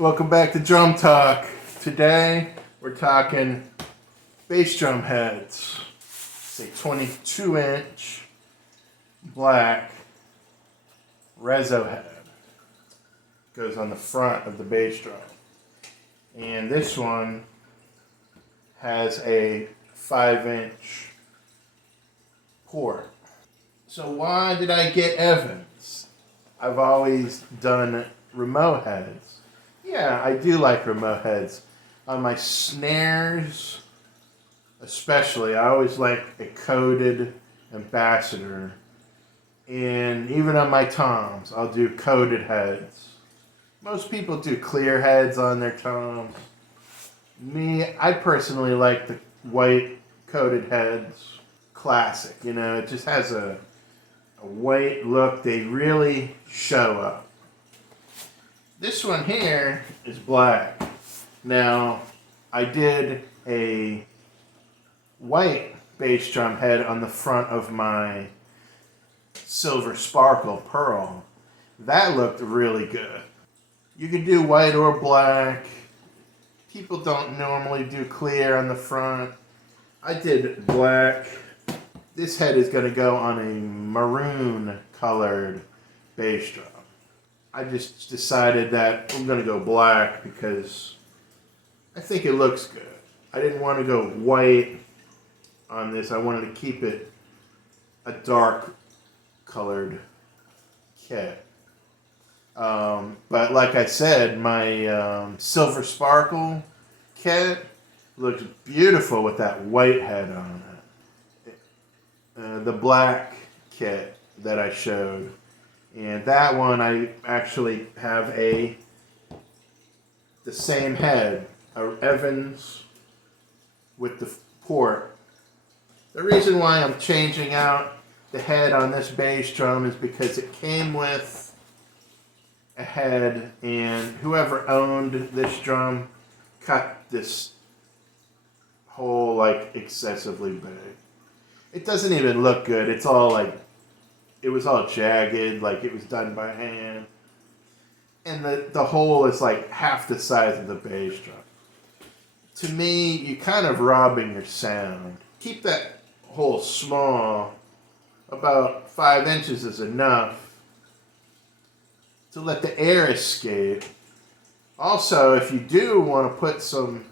Welcome back to Drum Talk. Today we're talking bass drum heads. It's a 22-inch black Reso head. Goes on the front of the bass drum. And this one has a 5-inch port. So why did I get Evans? I've always done Remo heads. Yeah, I do like Remo heads. On my snares, especially, I always like a coated ambassador. And even on my toms, I'll do coated heads. Most people do clear heads on their toms. Me, I personally like the white coated heads. Classic, you know, it just has a white look. They really show up. This one here is black. Now, I did a white bass drum head on the front of my silver sparkle pearl. That looked really good. You can do white or black. People don't normally do clear on the front. I did black. This head is going to go on a maroon colored bass drum. I just decided that I'm going to go black because I think it looks good. I didn't want to go white on this. I wanted to keep it a dark colored kit. But like I said, my silver sparkle kit looks beautiful with that white head on it. The black kit that I showed. And that one I actually have the same head, a Evans with the port. The reason why I'm changing out the head on this bass drum is because it came with a head, and whoever owned this drum cut this hole like excessively big. It doesn't even look good. It's all like, it was all jagged, like it was done by hand. And the hole is like half the size of the bass drum. To me, you're kind of robbing your sound. Keep that hole small. About 5 inches is enough to let the air escape. Also, if you do want to put some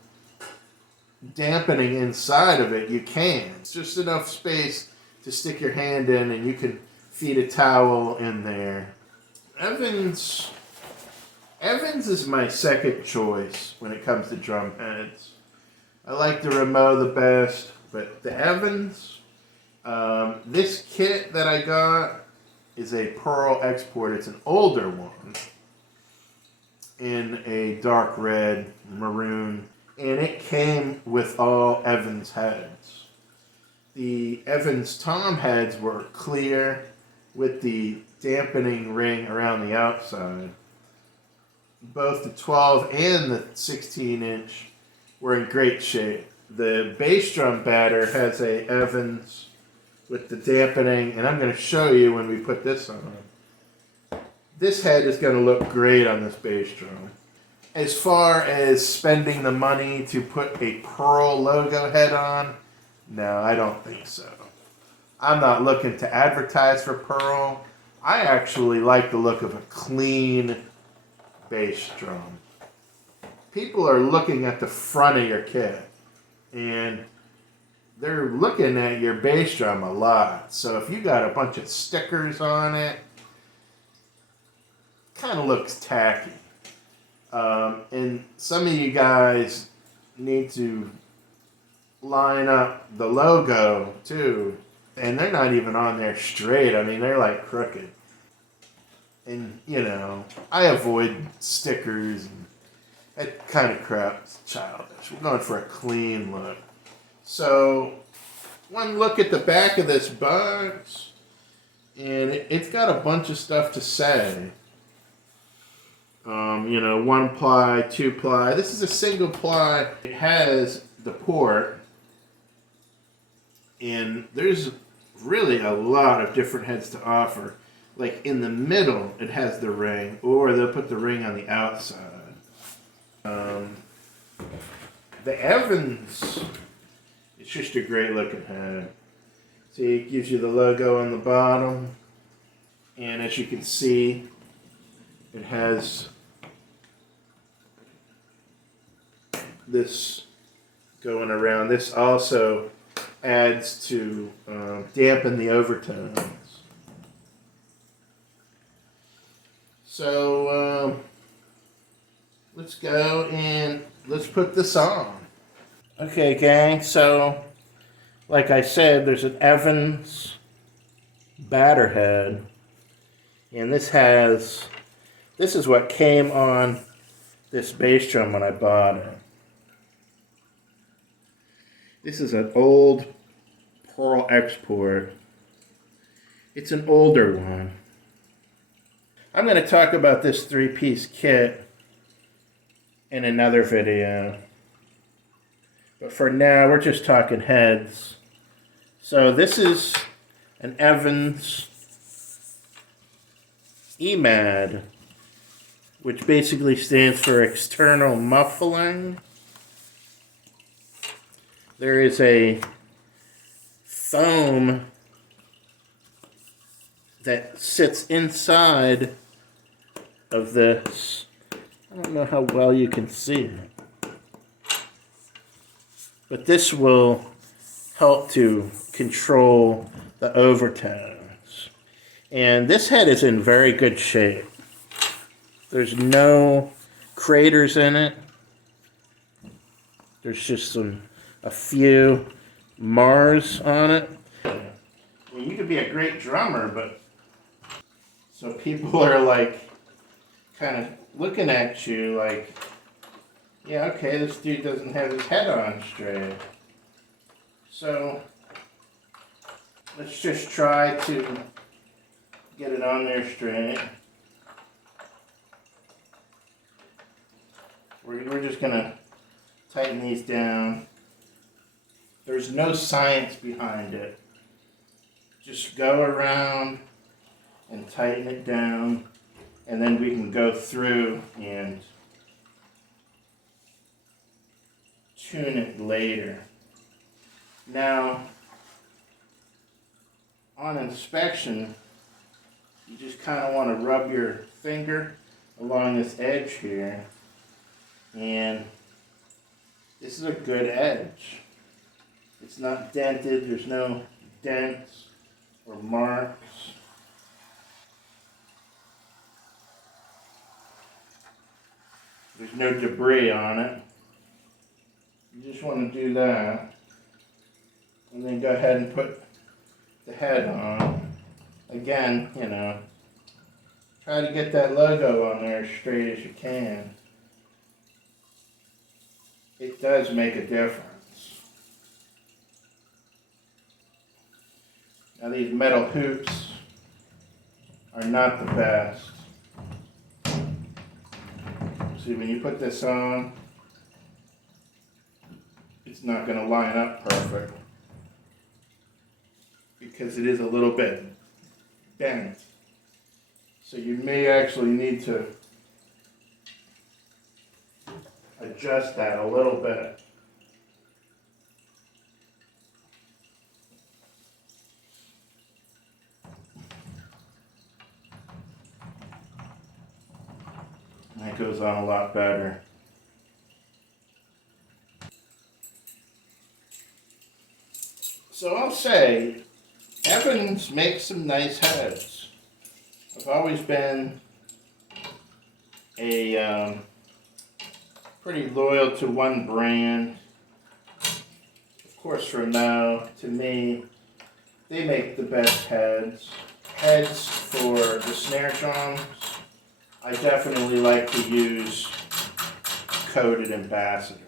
dampening inside of it, you can. It's just enough space to stick your hand in, and you can feed a towel in there. Evans is my second choice when it comes to drum heads. I like the Remo the best, but the Evans, this kit that I got is a Pearl Export. It's an older one in a dark red, maroon, and it came with all Evans heads. The Evans tom heads were clear with the dampening ring around the outside. Both the 12 and the 16-inch were in great shape. The bass drum batter has a Evans with the dampening, and I'm going to show you when we put this on. This head is going to look great on this bass drum. As far as spending the money to put a Pearl logo head on, no, I don't think so. I'm not looking to advertise for Pearl. I actually like the look of a clean bass drum. People are looking at the front of your kit, and they're looking at your bass drum a lot. So if you got a bunch of stickers on it, kind of looks tacky. And some of you guys need to line up the logo too. And they're not even on there straight. I mean, they're like crooked. And, you know, I avoid stickers and that kind of crap's childish. We're going for a clean look. So, one look at the back of this box, and it's got a bunch of stuff to say. You know, 1 ply, 2 ply. This is a single ply. It has the port. And there's really a lot of different heads to offer. Like in the middle, it has the ring, or they'll put the ring on the outside. Um, the Evans, it's just a great looking head. See, it gives you the logo on the bottom, and as you can see, it has this going around. This also adds to dampen the overtones. So let's go and let's put this on. Okay, gang, so like I said, there's an Evans batter head, and this is what came on this bass drum when I bought it. This is an old Pearl export. It's an older one. I'm going to talk about this 3-piece kit in another video. But for now, we're just talking heads. So this is an Evans EMAD, which basically stands for external muffling. There is a foam that sits inside of this. I don't know how well you can see it, but this will help to control the overtones. And this head is in very good shape. There's no craters in it. There's just a few Mars on it. I mean, you could be a great drummer, but so people are like kind of looking at you like, yeah, okay, this dude doesn't have his head on straight. So let's just try to get it on there straight. We're just gonna tighten these down. There's no science behind it. Just go around and tighten it down, and then we can go through and tune it later. Now, on inspection, you just kind of want to rub your finger along this edge here, and this is a good edge. It's not dented, there's no dents or marks. There's no debris on it. You just want to do that. And then go ahead and put the head on. Again, you know, try to get that logo on there as straight as you can. It does make a difference. Now these metal hoops are not the best. See, when you put this on, it's not going to line up perfect because it is a little bit bent. So you may actually need to adjust that a little bit. And that goes on a lot better. So I'll say, Evans makes some nice heads. I've always been a pretty loyal to one brand. Of course, Remo, to me, they make the best heads. Heads for the snare drums, I definitely like to use Coated Ambassador.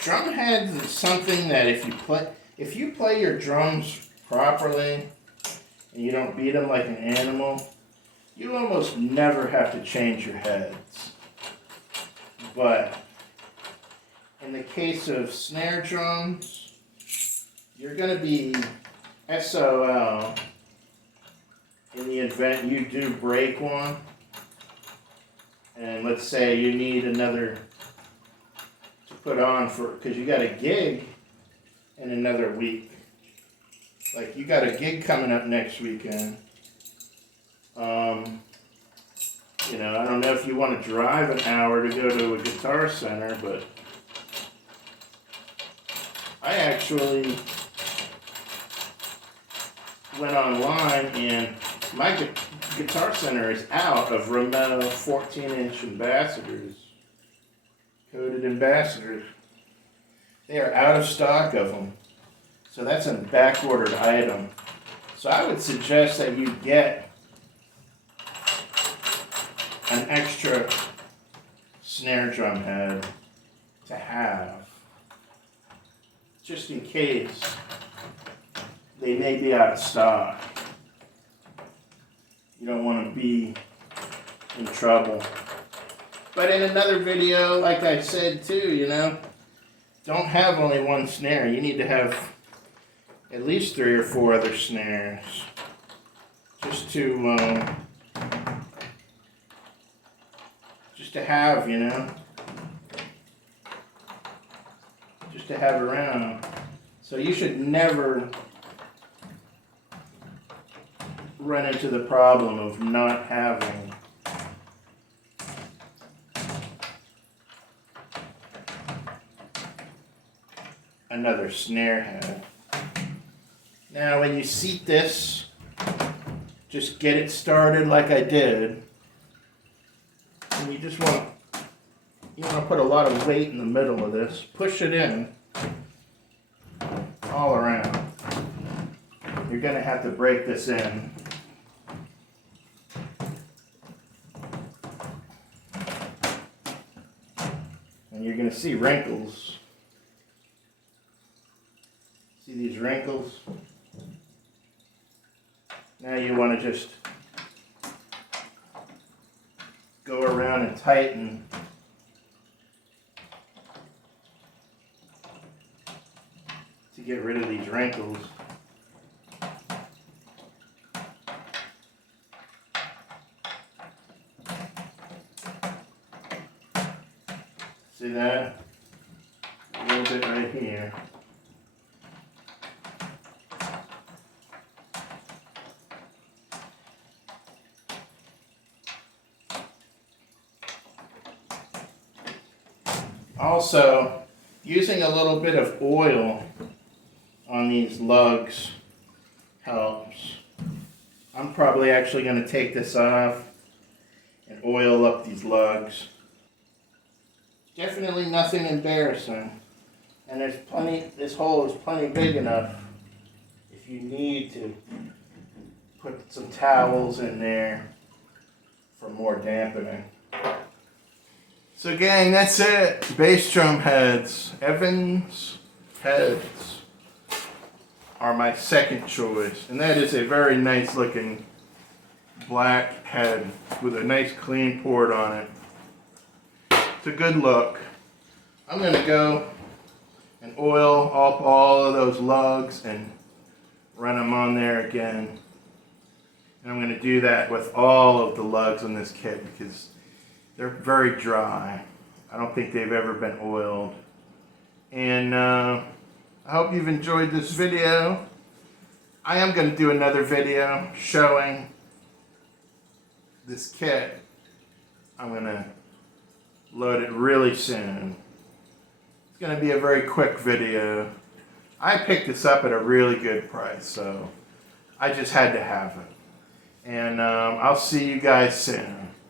Drum heads is something that if you play your drums properly and you don't beat them like an animal, you almost never have to change your heads. But in the case of snare drums, you're going to be SOL, in the event you do break one, and let's say you need another to put on for, because you got a gig in another week. Like you got a gig coming up next weekend. You know, I don't know if you want to drive an hour to go to a guitar center, but I actually went online and my guitar center is out of Remo 14-inch ambassadors, coated ambassadors. They are out of stock of them. So that's a back-ordered item. So I would suggest that you get an extra snare drum head to have, just in case they may be out of stock. You don't want to be in trouble. But in another video, like I said too, you know, don't have only one snare. You need to have at least 3 or 4 other snares, just to have, you know, just to have around. So you should never run into the problem of not having another snare head. Now when you seat this, just get it started like I did. And you just want to put a lot of weight in the middle of this. Push it in all around. You're going to have to break this in. And you're going to see wrinkles. See these wrinkles? Now you want to just go around and tighten to get rid of these wrinkles. See that? A little bit right here. Also, using a little bit of oil on these lugs helps. I'm probably actually going to take this off and oil up these lugs. Definitely nothing embarrassing. And there's plenty, this hole is plenty big enough if you need to put some towels in there for more dampening. So gang, that's it. Bass drum heads. Evans heads are my second choice. And that is a very nice looking black head with a nice clean port on it. It's a good look. I'm going to go and oil up all of those lugs and run them on there again. And I'm going to do that with all of the lugs on this kit because they're very dry. I don't think they've ever been oiled. And I hope you've enjoyed this video. I am going to do another video showing this kit. I'm going to load it really soon. It's going to be a very quick video. I picked this up at a really good price, so I just had to have it. And I'll see you guys soon.